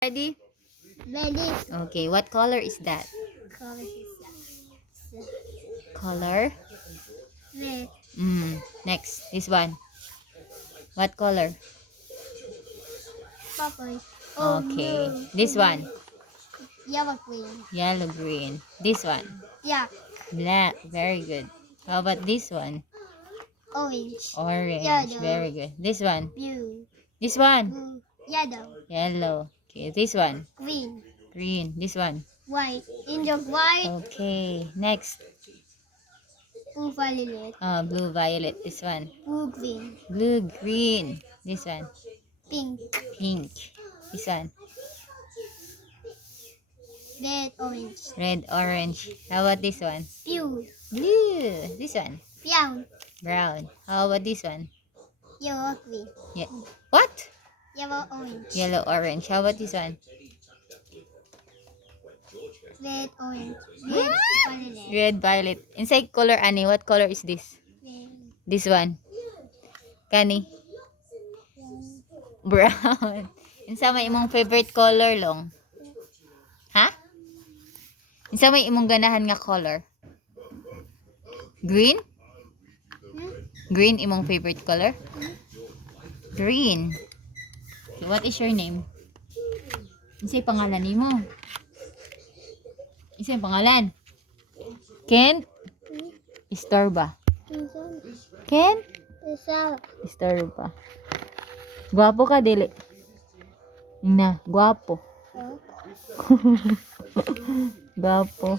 Ready? Ready? Okay, what color is that? Color is Color? red. Next, this one. What color? Purple. Okay, Blue. this one. Yellow green. Yellow, green. This one. Black. Black. Very good. How about this one? Orange. Orange. Yellow. Very good. This one. Blue. This one. Blue. Yellow. Yellow. Okay, this one. Green. Green. This one. White. Angel white. Okay, next. Blue violet. Blue, violet. This one. Blue green. Blue, green. This one. Pink. Pink. This one. Red orange. Red, orange. How about this one? Blue. Blue. This one. Brown. Brown. How about this one? Yellow green. Yeah. What? Yellow orange. Yellow, orange. How about this one? Red orange. Red violet. Red, violet. Inside color, Annie. What color is this? Red. This one. Kani? Brown. Insa may imong favorite color, Long? Ha? Insa may imong ganahan nga color? Green? Green imong favorite color? Green. So what is your name? Unsay pangalan nimo? Unsay pangalan? Ken? Istorba. Ken? Isa. Istorba. Gwapo ka, dili? Na, gwapo. Gwapo.